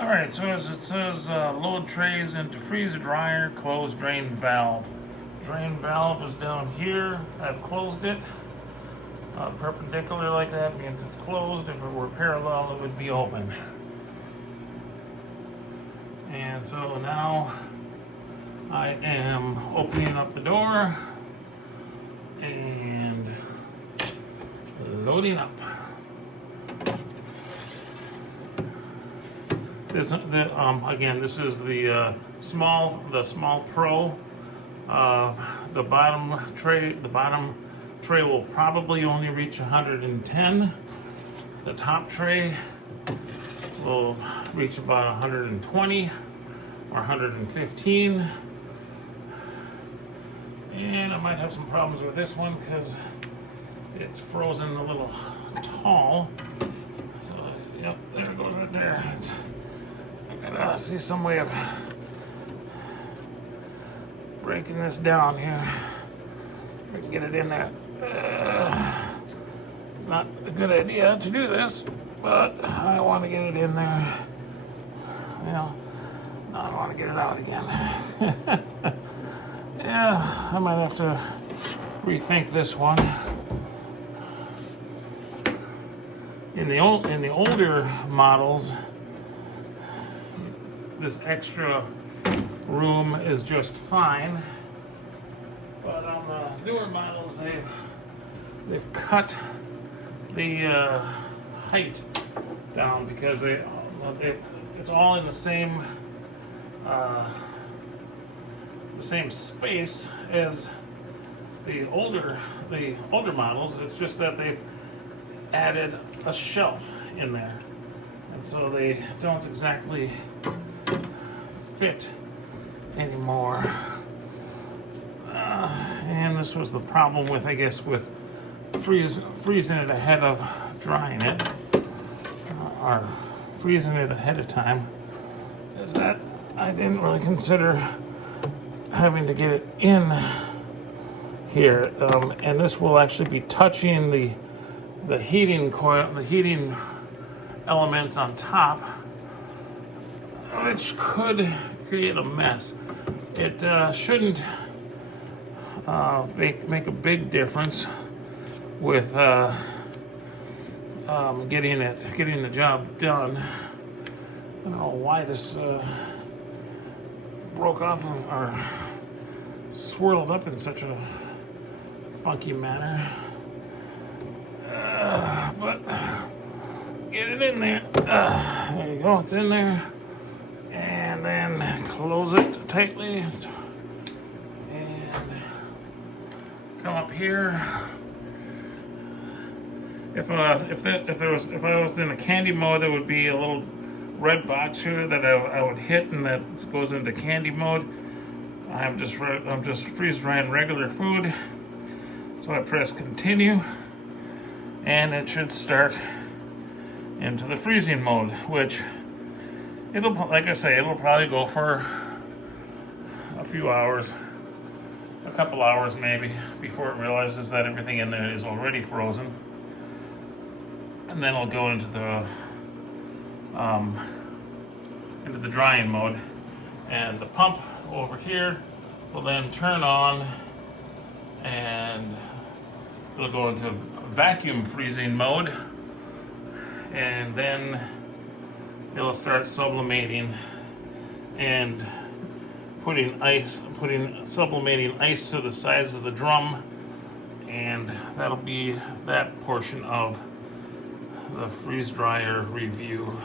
Alright, so as it says, load trays into freezer dryer, close drain valve. Drain valve is down here. I've closed it. Perpendicular like that means it's closed. If it were parallel, it would be open. And so now I am opening up the door and loading up. This again, this is the small Pro. The bottom tray will probably only reach 110. The top tray will reach about 120 or 115. And I might have some problems with this one because it's frozen a little tall. So, yep, there it goes right there. I gotta see some way of breaking this down here. We can get it in there. It's not a good idea to do this, but I want to get it in there. Well, now I want to get it out again. Yeah, I might have to rethink this one. In the older models, this extra room is just fine, but on the newer models, they've cut the height down because it's all in the same space as the older models. It's just that they've added a shelf in there, and so they don't exactly fit anymore. And this was the problem with, I guess, with freezing it ahead of drying it, or freezing it ahead of time, is that I didn't really consider having to get it in here, and this will actually be touching the heating coil, the heating elements on top, which could create a mess. It shouldn't make a big difference with getting the job done. I don't know why this broke off or swirled up in such a funky manner. But get it in there. There you go, it's in there. And then close it tightly. And come up here. If I was in a candy mode, it would be a little red box here that I would hit, and that goes into candy mode. I'm just freeze drying regular food, so I press continue, and it should start into the freezing mode, which like I say, it'll probably go for a few hours, a couple hours maybe, before it realizes that everything in there is already frozen. And then it'll go into the drying mode, and the pump over here will then turn on, and it'll go into vacuum freezing mode, and then it'll start sublimating and sublimating ice to the sides of the drum, and that'll be that portion of the freeze dryer review.